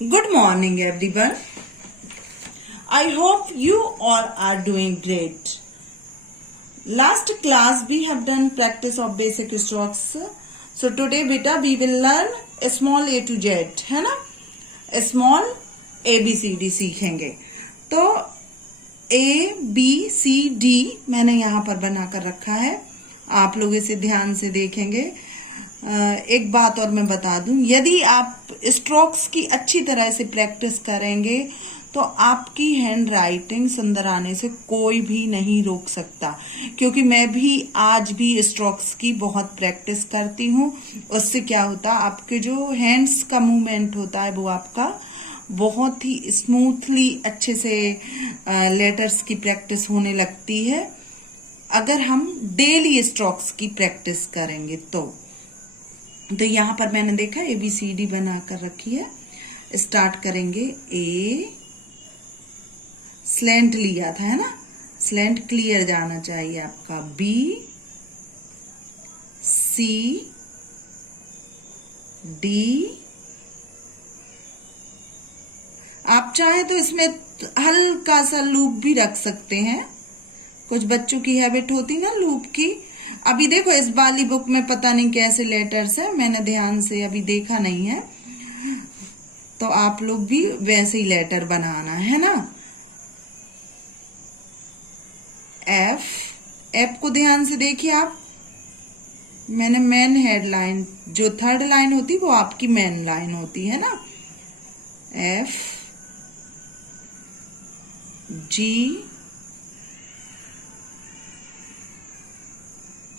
Good morning, everyone. I hope you all are doing great. Last class we have done practice of basic strokes. So today beta we will learn a small a to z, है ना? A small ABCD सीखेंगे. तो ABCD मैंने यहाँ पर बनाकर रखा है. आप लोग इसे ध्यान से देखेंगे. एक बात और मैं बता दूं, यदि आप स्ट्रोक्स की अच्छी तरह से प्रैक्टिस करेंगे तो आपकी हैंड राइटिंग सुंदर आने से कोई भी नहीं रोक सकता. क्योंकि मैं भी आज भी स्ट्रोक्स की बहुत प्रैक्टिस करती हूँ. उससे क्या होता है, आपके जो हैंड्स का मूवमेंट होता है वो आपका बहुत ही स्मूथली अच्छे से लेटर्स की प्रैक्टिस होने लगती है अगर हम डेली स्ट्रोक्स की प्रैक्टिस करेंगे. तो यहाँ पर मैंने देखा ABCD बनाकर रखी है. स्टार्ट करेंगे. ए स्लैंट लिया था, है ना? स्लैंट क्लियर जाना चाहिए आपका. B C D. आप चाहे तो इसमें हल्का सा लूप भी रख सकते हैं. कुछ बच्चों की हैबिट होती ना लूप की. अभी देखो इस वाली बुक में पता नहीं कैसे लेटर्स है, मैंने ध्यान से अभी देखा नहीं है. तो आप लोग भी वैसे ही लेटर बनाना है ना. एफ को ध्यान से देखिए आप. मैंने मेन हेडलाइन, जो थर्ड लाइन होती वो आपकी मेन लाइन होती है ना. F G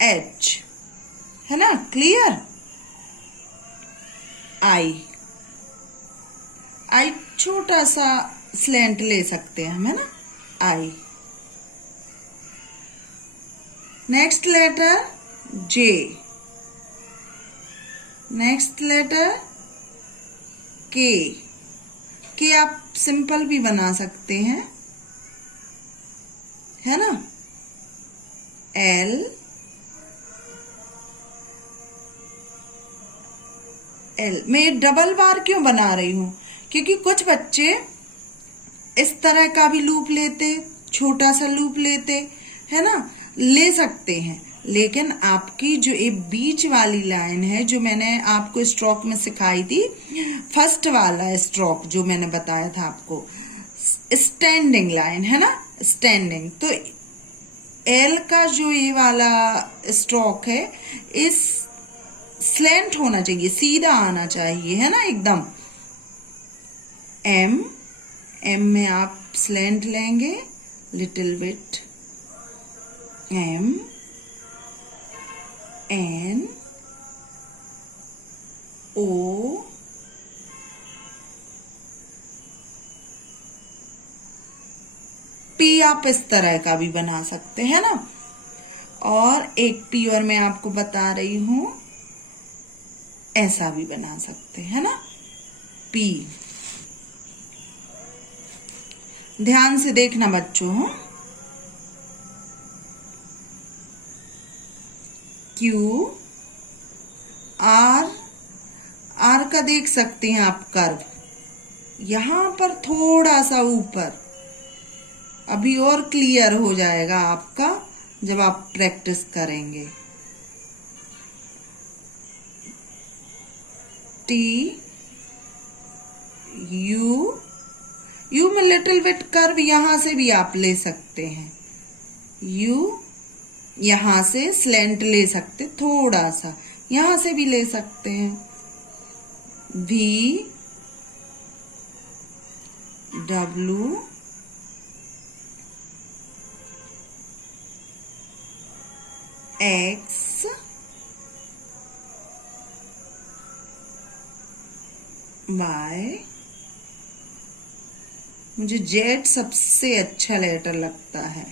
H, है ना? क्लियर. आई छोटा सा स्लैंट ले सकते हैं हम, है ना? I. Next letter J. Next letter K आप सिंपल भी बना सकते हैं, है ना? L मैं डबल बार क्यों बना रही हूं? क्योंकि कुछ बच्चे इस तरह का भी लूप लेते, छोटा सा लूप लेते, है ना? ले सकते हैं. लेकिन आपकी जो एक बीच वाली लाइन है जो मैंने आपको स्ट्रोक में सिखाई थी, फर्स्ट वाला स्ट्रोक जो मैंने बताया था आपको, स्टैंडिंग लाइन, है ना? स्टैंडिंग. तो एल का जो ये वाला स्ट्रोक है इस स्लैंट होना चाहिए, सीधा आना चाहिए, है ना? एकदम. एम में आप स्लैंट लेंगे little bit. M N O P आप इस तरह का भी बना सकते हैं ना. और एक P और मैं आपको बता रही हूं, ऐसा भी बना सकते हैं ना. P. ध्यान से देखना बच्चों. Q R का देख सकते हैं आप कर्व, यहां पर थोड़ा सा ऊपर. अभी और क्लियर हो जाएगा आपका जब आप प्रैक्टिस करेंगे. T U में लिटिल बिट कर्व यहां से भी आप ले सकते हैं. U यहां से स्लैंट ले सकते, थोड़ा सा यहां से भी ले सकते हैं. V W X Y. मुझे जेड सबसे अच्छा लेटर लगता है.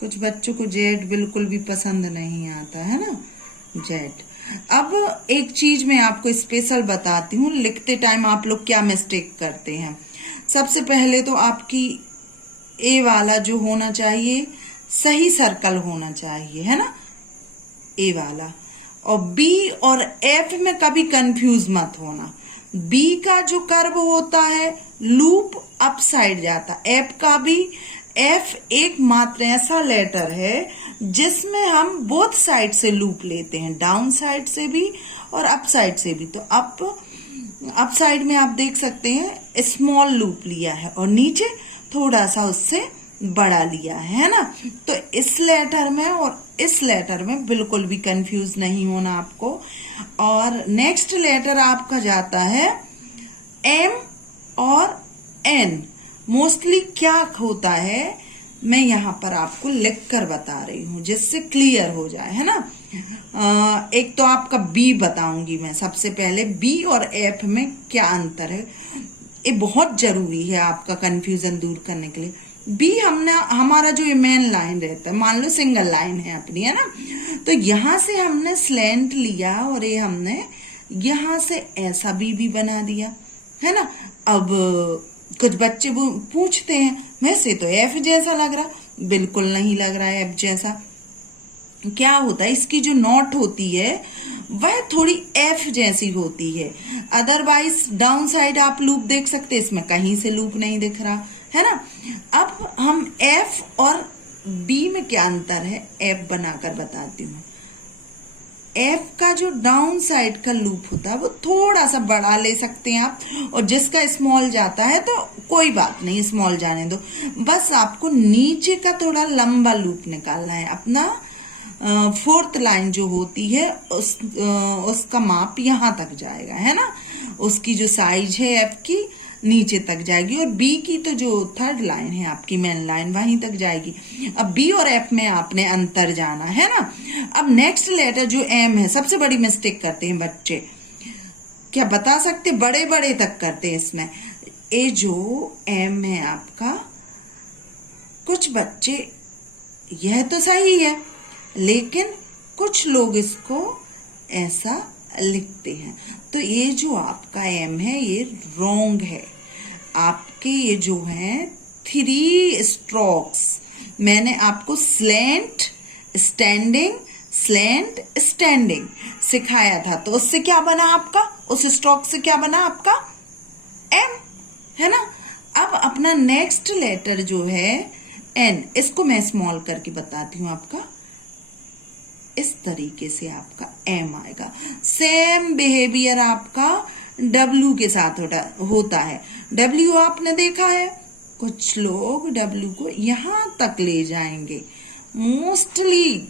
कुछ बच्चों को जेड बिल्कुल भी पसंद नहीं आता, है ना? जेड. अब एक चीज मैं आपको स्पेशल बताती हूँ, लिखते टाइम आप लोग क्या मिस्टेक करते हैं. सबसे पहले तो आपकी ए वाला जो होना चाहिए सही सर्कल होना चाहिए, है ना? ए वाला. और बी और एफ में कभी कंफ्यूज मत होना. बी का जो कर्व होता है लूप अप साइड जाता। एफ का भी, एफ एकमात्र ऐसा लेटर है जिसमें हम बोथ साइड से लूप लेते हैं, डाउन साइड से भी और अप साइड से भी। तो अप साइड में आप देख सकते हैं स्मॉल लूप लिया है और नीचे थोड़ा सा उससे बड़ा लिया है ना। तो इस लेटर में और इस लेटर में बिल्कुल भी कंफ्यूज नहीं होना आपको। और नेक्स्ट लेटर आपका जाता है एम और एन। मोस्टली क्या होता है मैं यहाँ पर आपको लिख कर बता रही हूँ जिससे क्लियर हो जाए, है ना। एक तो आपका बी बताऊंगी मैं सबसे पहले, बी और एफ में क्या अंतर है, ये बहुत जरूरी है आपका कंफ्यूजन दूर करने के लिए। बी हमारा जो मेन लाइन रहता है, मान लो सिंगल लाइन है अपनी, है ना, तो यहां से हमने स्लैंट लिया और ये हमने यहां से ऐसा बी बना दिया, है ना। अब कुछ बच्चे पूछते हैं वैसे तो एफ जैसा लग रहा, बिल्कुल नहीं लग रहा है एफ जैसा। क्या होता है, इसकी जो नॉट होती है वह थोड़ी एफ जैसी होती है। अदरवाइज डाउन साइड आप लूप देख सकते हैं, इसमें कहीं से लूप नहीं दिख रहा, है ना। अब हम एफ और बी में क्या अंतर है एफ बनाकर बताती हूँ। एफ का जो डाउन साइड का लूप होता है वो थोड़ा सा बड़ा ले सकते हैं आप, और जिसका स्मॉल जाता है तो कोई बात नहीं, स्मॉल जाने दो। बस आपको नीचे का थोड़ा लंबा लूप निकालना है। अपना फोर्थ लाइन जो होती है उसका माप यहाँ तक जाएगा, है ना। उसकी जो साइज है एफ की नीचे तक जाएगी, और बी की तो जो थर्ड लाइन है आपकी मेन लाइन वहीं तक जाएगी। अब बी और एफ में आपने अंतर जाना है ना। अब नेक्स्ट लेटर जो एम है, सबसे बड़ी मिस्टेक करते हैं बच्चे, क्या बता सकते, बड़े बड़े तक करते हैं इसमें। ये जो एम है आपका, कुछ बच्चे, यह तो सही है लेकिन कुछ लोग इसको ऐसा लिखते हैं, तो ये जो आपका एम है ये रॉन्ग है। आपके ये जो हैं 3 स्ट्रोक्स मैंने आपको स्लैंट स्टैंडिंग स्लैंट स्टैंडिंग सिखाया था, तो उससे क्या बना आपका, उस स्ट्रोक से क्या बना आपका एम, है ना। अब अपना नेक्स्ट लेटर जो है एन, इसको मैं स्मॉल करके बताती हूँ आपका। इस तरीके से आपका एम आएगा। सेम बिहेवियर आपका डब्ल्यू के साथ होता है। डब्ल्यू आपने देखा है, कुछ लोग डब्ल्यू को यहां तक ले जाएंगे, मोस्टली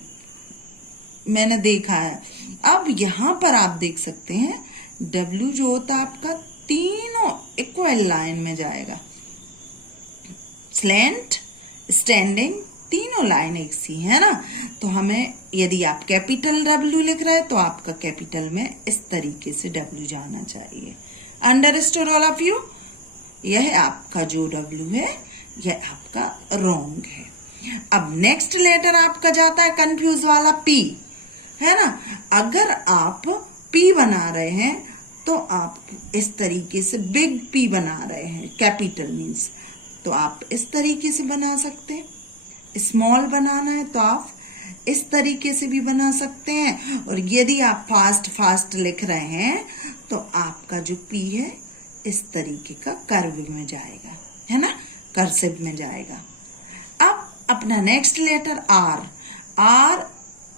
मैंने देखा है। अब यहां पर आप देख सकते हैं डब्ल्यू जो होता है आपका तीनों इक्वल लाइन में जाएगा, स्लैंट स्टैंडिंग तीनों लाइन एक सी है ना। तो हमें, यदि आप कैपिटल डब्ल्यू लिख रहे हैं तो आपका कैपिटल में इस तरीके से डब्ल्यू जाना चाहिए। Understood all of you. यह आपका जो डब्ल्यू है यह आपका रॉन्ग है। अब नेक्स्ट लेटर आपका जाता है कंफ्यूज वाला पी, है ना। अगर आप पी बना रहे हैं तो आप इस तरीके से बिग पी बना रहे हैं, कैपिटल मीन्स, तो आप इस तरीके से बना सकते हैं। स्मॉल बनाना है तो आप इस तरीके से भी बना सकते हैं, और यदि आप फास्ट लिख रहे हैं तो आपका जो पी है इस तरीके का कर्व में जाएगा, है ना, कर्सिव में जाएगा। अब अपना next letter R. R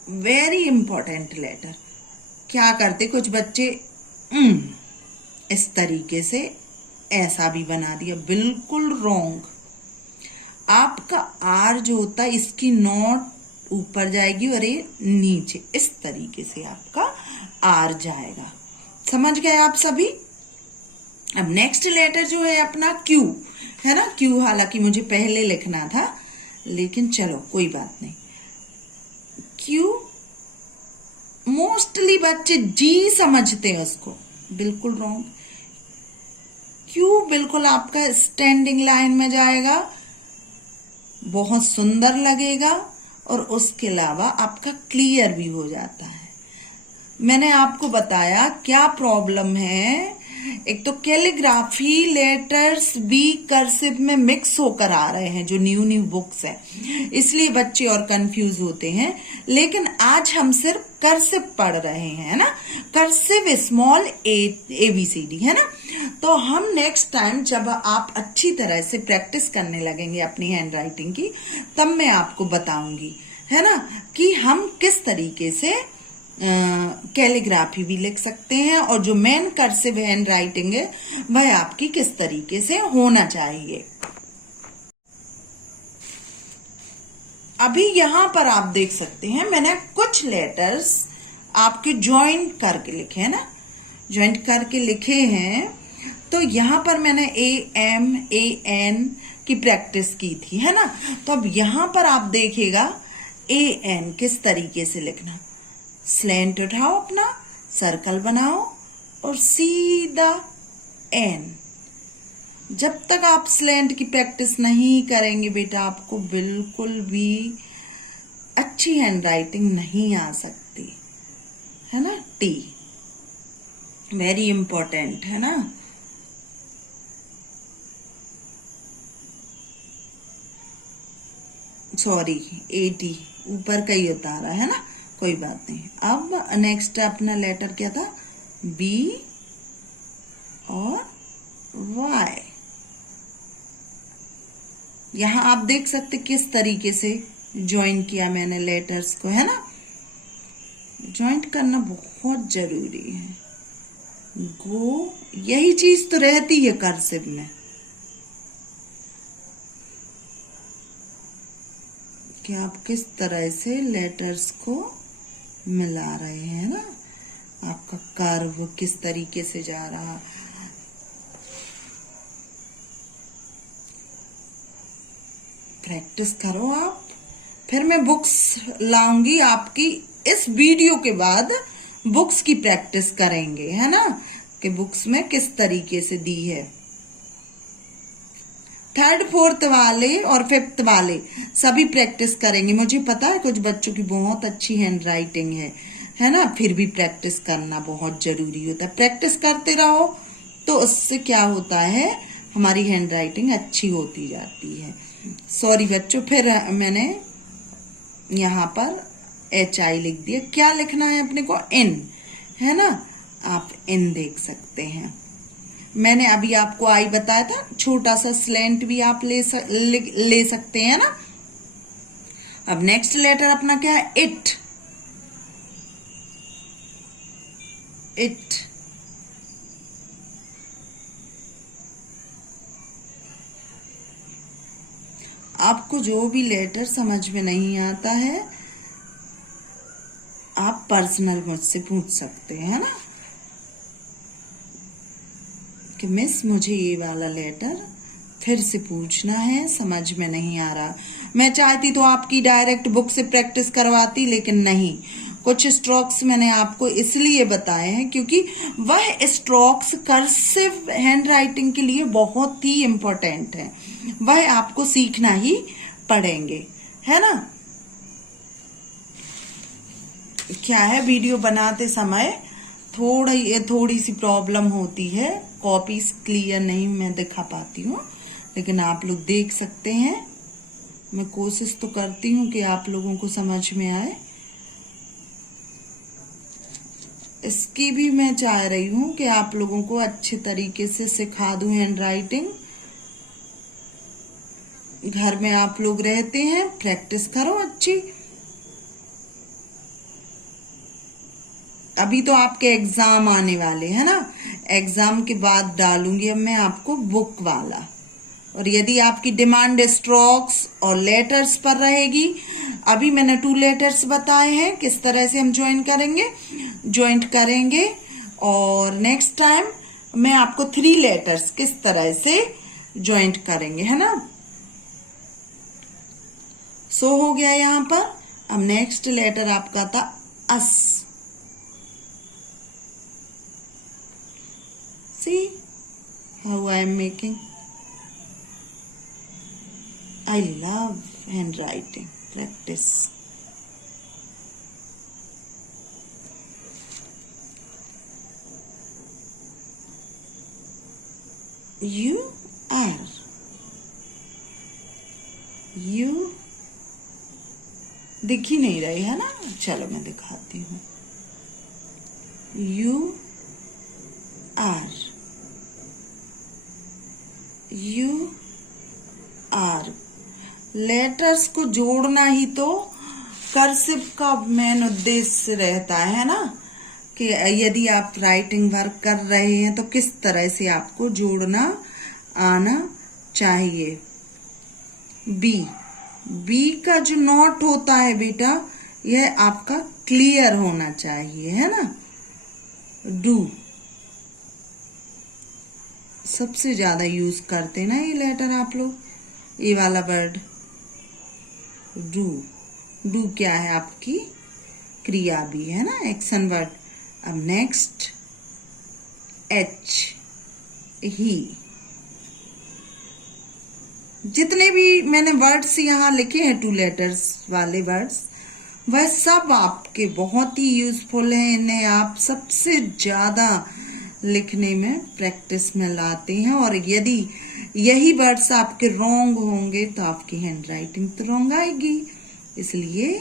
very important letter. क्या करते कुछ बच्चे इस तरीके से ऐसा भी बना दिया, बिल्कुल रॉन्ग। आपका आर जो होता है इसकी नोट ऊपर जाएगी और ये नीचे, इस तरीके से आपका आर जाएगा। समझ गए आप सभी। अब नेक्स्ट लेटर जो है अपना क्यू, है ना। क्यू हालांकि मुझे पहले लिखना था लेकिन चलो कोई बात नहीं। क्यू मोस्टली बच्चे जी समझते हैं उसको, बिल्कुल रॉन्ग। क्यू बिल्कुल आपका स्टैंडिंग लाइन में जाएगा, बहुत सुंदर लगेगा, और उसके अलावा आपका क्लियर भी हो जाता है। मैंने आपको बताया क्या प्रॉब्लम है एक तो कैलीग्राफी लेटर्स भी कर्सिव में मिक्स होकर आ रहे हैं, जो न्यू न्यू बुक्स है, इसलिए बच्चे और कंफ्यूज होते हैं। लेकिन आज हम सिर्फ कर्सिव पढ़ रहे हैं ना, कर्सिव स्मॉल ABCD है ना। तो हम नेक्स्ट टाइम जब आप अच्छी तरह से प्रैक्टिस करने लगेंगे अपनी हैंड राइटिंग की, तब मैं आपको बताऊंगी, है ना, कि हम किस तरीके से कैलीग्राफी भी लिख सकते हैं, और जो मेन कर्सिव हैंड राइटिंग है वह आपकी किस तरीके से होना चाहिए। अभी यहां पर आप देख सकते हैं मैंने कुछ लेटर्स आपके ज्वाइंट करके लिखे हैं ना, ज्वाइंट करके लिखे हैं। तो यहां पर मैंने AMAN की प्रैक्टिस की थी, है ना। तो अब यहां पर आप देखिएगा AN किस तरीके से लिखना, स्लैंट उठाओ अपना, सर्कल बनाओ और सीधा N। जब तक आप स्लैंट की प्रैक्टिस नहीं करेंगे बेटा, आपको बिल्कुल भी अच्छी हैंड राइटिंग नहीं आ सकती, है ना। T वेरी इंपॉर्टेंट है ना। सॉरी, AT ऊपर का ही उतारा है ना, कोई बात नहीं। अब नेक्स्ट अपना लेटर क्या था, B और Y। यहां आप देख सकते किस तरीके से ज्वाइन किया मैंने लेटर्स को, है ना। ज्वाइंट करना बहुत जरूरी है। गो, यही चीज तो रहती है कर्सिव में, कि आप किस तरह से लेटर्स को मिला रहे हैं ना, आपका कर्व किस तरीके से जा रहा। प्रैक्टिस करो आप, फिर मैं बुक्स लाऊंगी आपकी। इस वीडियो के बाद बुक्स की प्रैक्टिस करेंगे, है ना, कि बुक्स में किस तरीके से दी है। थर्ड फोर्थ वाले और फिफ्थ वाले सभी प्रैक्टिस करेंगे। मुझे पता है कुछ बच्चों की बहुत अच्छी हैंड राइटिंग है ना, फिर भी प्रैक्टिस करना बहुत जरूरी होता है। प्रैक्टिस करते रहो तो उससे क्या होता है, हमारी हैंड राइटिंग अच्छी होती जाती है। सॉरी बच्चों, फिर मैंने यहाँ पर HI लिख दिया। क्या लिखना है अपने को, N, है ना, आप N देख सकते हैं। मैंने अभी आपको I बताया था, छोटा सा स्लैंट भी आप ले सकते हैं ना। अब नेक्स्ट लेटर अपना क्या है, इट। आपको जो भी लेटर समझ में नहीं आता है, आप पर्सनल मुझसे पूछ सकते हैं ना, कि मिस मुझे ये वाला लेटर फिर से पूछना है, समझ में नहीं आ रहा। मैं चाहती तो आपकी डायरेक्ट बुक से प्रैक्टिस करवाती, लेकिन नहीं, कुछ स्ट्रोक्स मैंने आपको इसलिए बताए हैं क्योंकि वह स्ट्रोक्स कर्सिव हैंड राइटिंग के लिए बहुत ही इम्पोर्टेंट है, वह आपको सीखना ही पड़ेंगे, है ना। क्या है, वीडियो बनाते समय थोड़ी सी प्रॉब्लम होती है, कॉपीज क्लियर नहीं मैं दिखा पाती हूँ, लेकिन आप लोग देख सकते हैं। मैं कोशिश तो करती हूँ कि आप लोगों को समझ में आए। इसकी भी मैं चाह रही हूँ कि आप लोगों को अच्छे तरीके से सिखा दूं हैंड राइटिंग। घर में आप लोग रहते हैं, प्रैक्टिस करो अच्छी। अभी तो आपके एग्जाम आने वाले हैं ना, एग्जाम के बाद डालूंगी अब मैं आपको बुक वाला। और यदि आपकी डिमांड स्ट्रोक्स और लेटर्स पर रहेगी, अभी मैंने 2 लेटर्स बताए हैं किस तरह से हम ज्वाइंट करेंगे, और नेक्स्ट टाइम मैं आपको 3 लेटर्स किस तरह से ज्वाइंट करेंगे, है ना। सो हो गया यहाँ पर। अब नेक्स्ट लेटर आपका था S. See how I am making. I love handwriting practice. U R, U दिख ही नहीं रही है ना, चलो मैं दिखाती हूँ। U R, U R. Letters को जोड़ना ही तो कर्सिव का मेन उद्देश्य रहता है ना, कि यदि आप राइटिंग वर्क कर रहे हैं तो किस तरह से आपको जोड़ना आना चाहिए। बी, बी का जो नोट होता है बेटा, यह आपका क्लियर होना चाहिए, है ना। डू सबसे ज्यादा यूज करते ना ये लेटर आप लोग, ये वाला वर्ड डू। डू क्या है, आपकी क्रिया भी है ना, एक्शन वर्ड। अब नेक्स्ट एच, ही। जितने भी मैंने वर्ड्स यहाँ लिखे हैं 2 लेटर्स वाले वर्ड्स, वह सब आपके बहुत ही यूजफुल हैं। इन्हें आप सबसे ज्यादा लिखने में प्रैक्टिस में लाते हैं, और यदि यही वर्ड्स आपके रॉन्ग होंगे तो आपकी हैंड राइटिंग तो रॉन्ग आएगी। इसलिए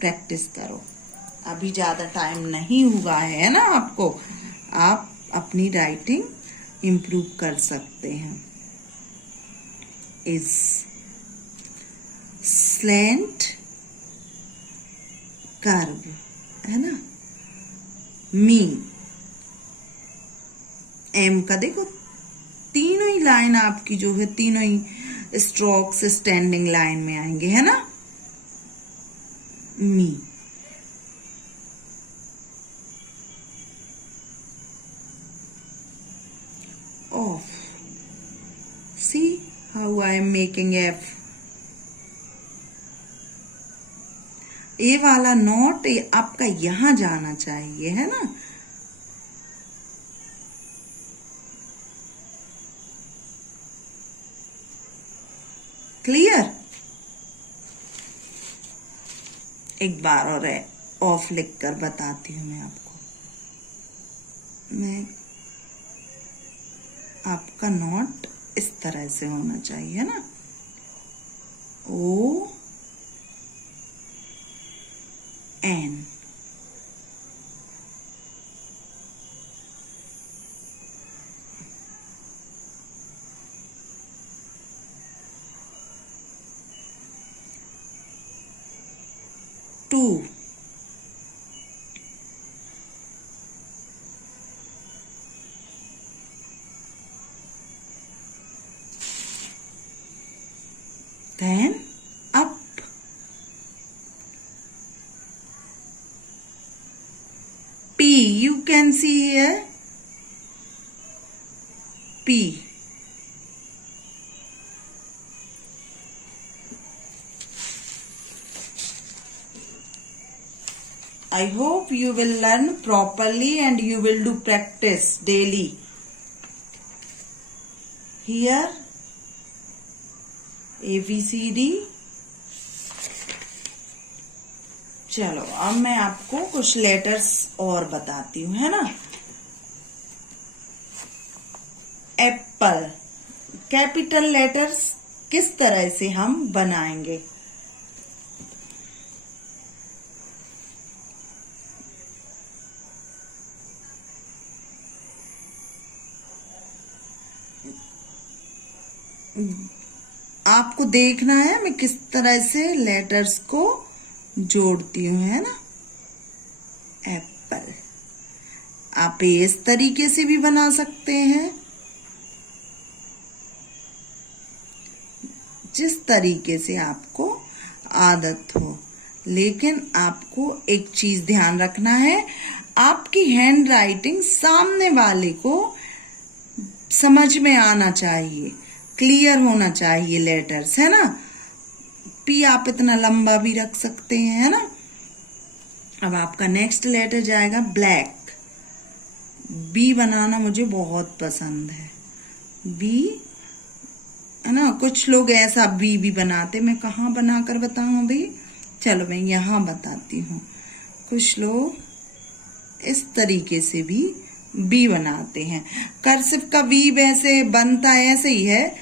प्रैक्टिस करो। अभी ज्यादा टाइम नहीं हुआ है ना आपको, आप अपनी राइटिंग इम्प्रूव कर सकते हैं। इज, स्लैंट कर्व है ना। मी, एम का देखो तीनों ही लाइन आपकी जो है, तीनों ही स्ट्रोक्स स्टैंडिंग लाइन में आएंगे, है ना। मी, ऑफ, see how I am making F. ये वाला नोट आपका यहां जाना चाहिए, है ना। क्लियर। एक बार और ऑफ लिख कर बताती हूं मैं आपको। मैं आपका नोट इस तरह से होना चाहिए ना। O N, two, then up, P, you can see here P, I hope you will learn properly and you will do practice daily. Here ABCD। चलो अब मैं आपको कुछ लेटर्स और बताती हूँ, है ना। एप्पल, कैपिटल लेटर्स किस तरह से हम बनाएंगे। आपको देखना है मैं किस तरह से लेटर्स को जोड़ती हूँ, है ना। एप्पल आप इस तरीके से भी बना सकते हैं, जिस तरीके से आपको आदत हो। लेकिन आपको एक चीज ध्यान रखना है, आपकी हैंड राइटिंग सामने वाले को समझ में आना चाहिए, क्लियर होना चाहिए लेटर्स, है ना। पी आप इतना लंबा भी रख सकते हैं, है ना। अब आपका नेक्स्ट लेटर जाएगा ब्लैक। बी बनाना मुझे बहुत पसंद है, बी, है ना। कुछ लोग ऐसा बी भी बनाते, मैं कहाँ बनाकर बताऊं अभी, चलो मैं यहाँ बताती हूँ। कुछ लोग इस तरीके से भी बी बनाते हैं। कर्सिव का वी वैसे बनता ऐसे ही है,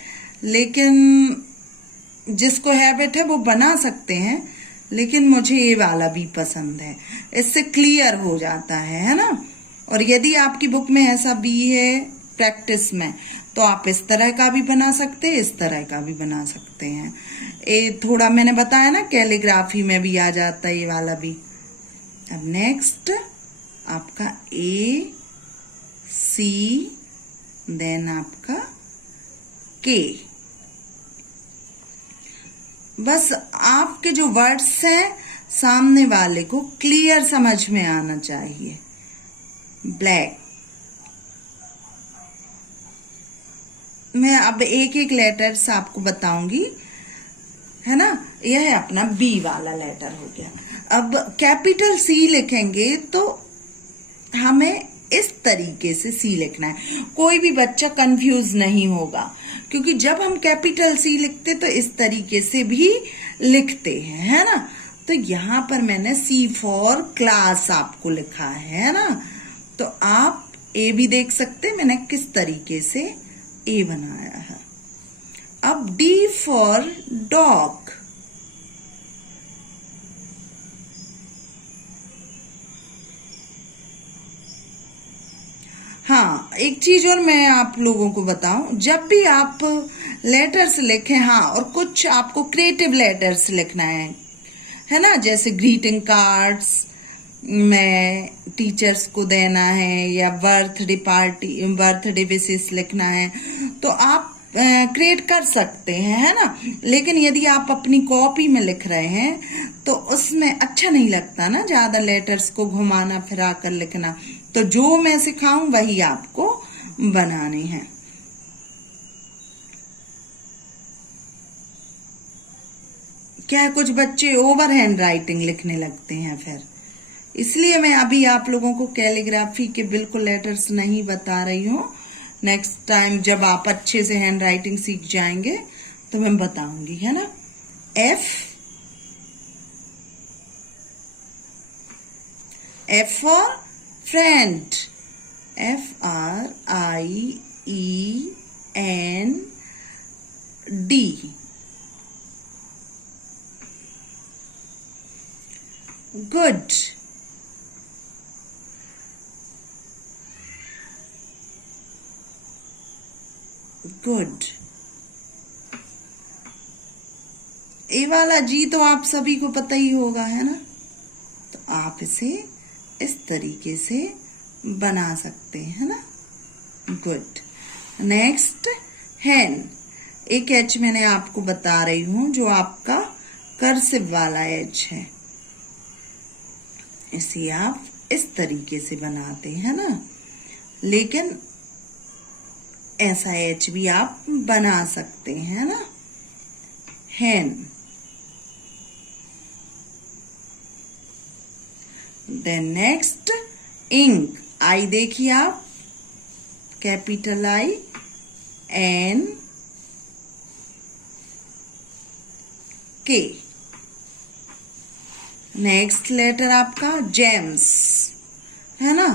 लेकिन जिसको हैबिट है वो बना सकते हैं, लेकिन मुझे ये वाला बी पसंद है, इससे क्लियर हो जाता है ना। और यदि आपकी बुक में ऐसा बी है प्रैक्टिस में, तो आप इस तरह का भी बना सकते हैं, इस तरह का भी बना सकते हैं। ये थोड़ा मैंने बताया ना कैलीग्राफी में भी आ जाता है ये वाला बी। अब नेक्स्ट आपका ए सी, देन आपका के। बस आपके जो वर्ड्स हैं सामने वाले को क्लियर समझ में आना चाहिए। ब्लैक। मैं अब एक एक लेटर्स आपको बताऊंगी, है ना। यह है अपना बी वाला लेटर हो गया। अब कैपिटल सी लिखेंगे तो हमें इस तरीके से सी लिखना है, कोई भी बच्चा कंफ्यूज नहीं होगा, क्योंकि जब हम कैपिटल सी लिखते तो इस तरीके से भी लिखते हैं, है ना। तो यहां पर मैंने सी फॉर क्लास आपको लिखा है ना। तो आप ए भी देख सकते हैं मैंने किस तरीके से ए बनाया है। अब डी फॉर डॉग। हाँ, एक चीज और मैं आप लोगों को बताऊं, जब भी आप लेटर्स लिखें, हाँ, और कुछ आपको क्रिएटिव लेटर्स लिखना है ना, जैसे ग्रीटिंग कार्ड्स में टीचर्स को देना है, या बर्थडे पार्टी, बर्थडे विशेस लिखना है, तो आप क्रिएट कर सकते हैं, है ना। लेकिन यदि आप अपनी कॉपी में लिख रहे हैं तो उसमें अच्छा नहीं लगता ना, ज्यादा लेटर्स को घुमाना फिरा कर लिखना। तो जो मैं सिखाऊं वही आपको बनाने हैं। क्या है, कुछ बच्चे ओवर हैंड राइटिंग लिखने लगते हैं, फिर इसलिए मैं अभी आप लोगों को कैलीग्राफी के बिल्कुल लेटर्स नहीं बता रही हूँ। नेक्स्ट टाइम जब आप अच्छे से हैंड राइटिंग सीख जाएंगे तो मैं बताऊंगी, है ना। F for friend, FRIEND। Good. Good. A वाला जी तो आप सभी को पता ही होगा, है ना। तो आप इसे इस तरीके से बना सकते हैं ना। गुड। नेक्स्ट हैन। एक एच मैंने आपको बता रही हूं, जो आपका कर्सिव वाला एच है, इसे आप इस तरीके से बनाते हैं ना। लेकिन ऐसा एच भी आप बना सकते हैं ना, हैन। Then next ink. आई देखिए आप, capital I N K. Next letter आपका जेम्स, है ना।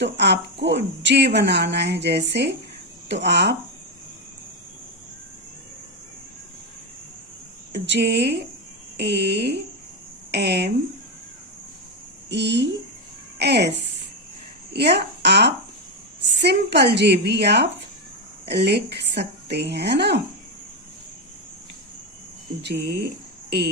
तो आपको जे बनाना है, जैसे तो आप JAMES, या आप सिंपल जे भी आप लिख सकते हैं ना, JAMES।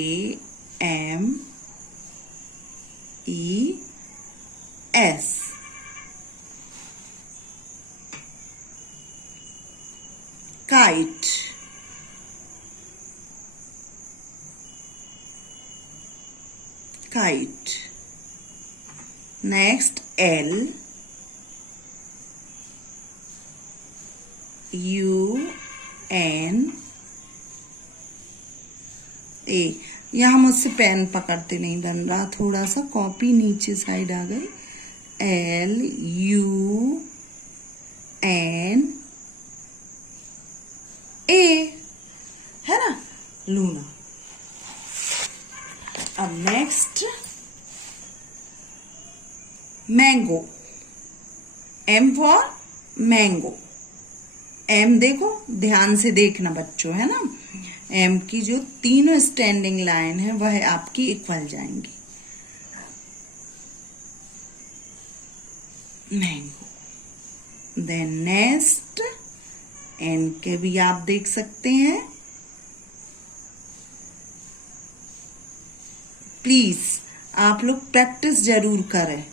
Kite. Kite. Next LUNA। यहाँ मुझसे पेन पकड़ते नहीं बन रहा, थोड़ा सा कॉपी नीचे साइड आ गई। LUNA, है ना, लूना। अब next mango. M for mango. M देखो, ध्यान से देखना बच्चों, है ना। M की जो तीनों स्टैंडिंग लाइन है वह आपकी इक्वल जाएंगी। मैंगो। देन नेक्स्ट N के भी आप देख सकते हैं। प्लीज आप लोग प्रैक्टिस जरूर करें,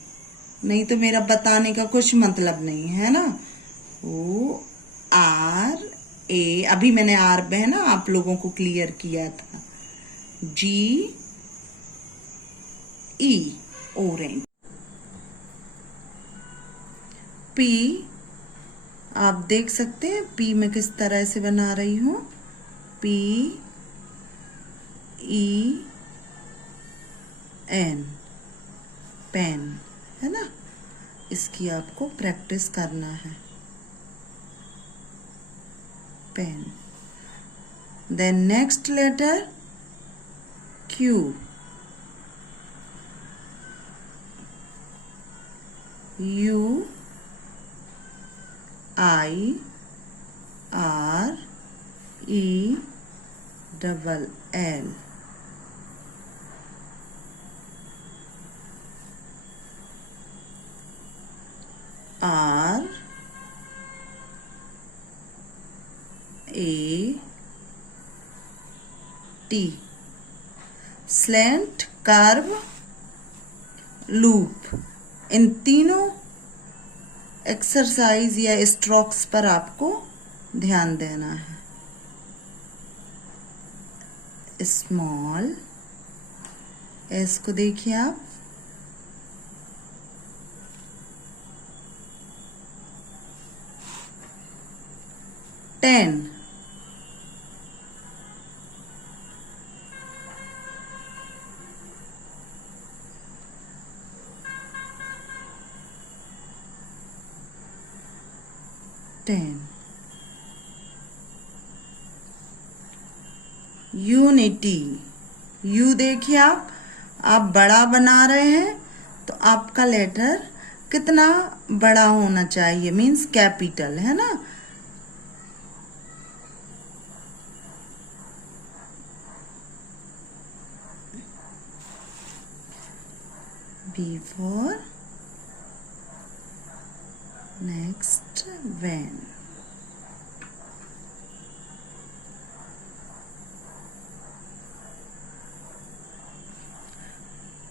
नहीं तो मेरा बताने का कुछ मतलब नहीं है ना। ओ R A, अभी मैंने R में है ना आप लोगों को क्लियर किया था। G E, orange. P आप देख सकते हैं P में किस तरह से बना रही हूं। P E N, पेन, है ना। इसकी आपको प्रैक्टिस करना है, pen. Then next letter Q, U I R E double L, R A T, slant, curve, loop. इन तीनों एक्सरसाइज या स्ट्रोक्स पर आपको ध्यान देना है। स्मॉल एस को देखिए आप, टेन, यूनिटी। यू देखिए आप बड़ा बना रहे हैं तो आपका लेटर कितना बड़ा होना चाहिए, मीन्स कैपिटल, है ना। B for next van.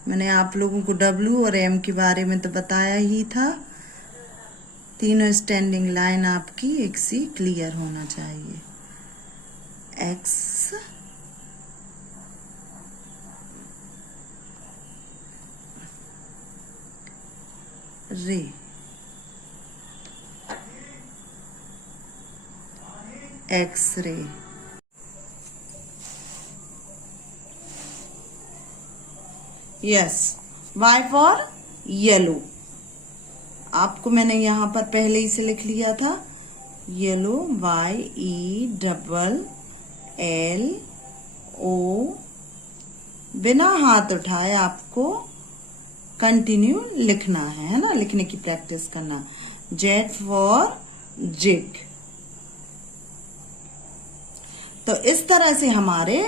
मैंने आप लोगों को W और M के बारे में तो बताया ही था। तीनों स्टैंडिंग लाइन आपकी एक सी क्लियर होना चाहिए। X रे, X ray. Yes, Y for yellow. आपको मैंने यहां पर पहले ही से लिख लिया था, येलो, YELLO। बिना हाथ उठाए आपको कंटिन्यू लिखना है ना, लिखने की प्रैक्टिस करना। Z for jig. तो इस तरह से हमारे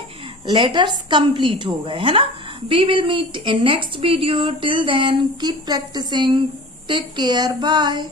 लेटर्स कंप्लीट हो गए, है ना। We will meet in next video. Till then, keep practicing. Take care. Bye.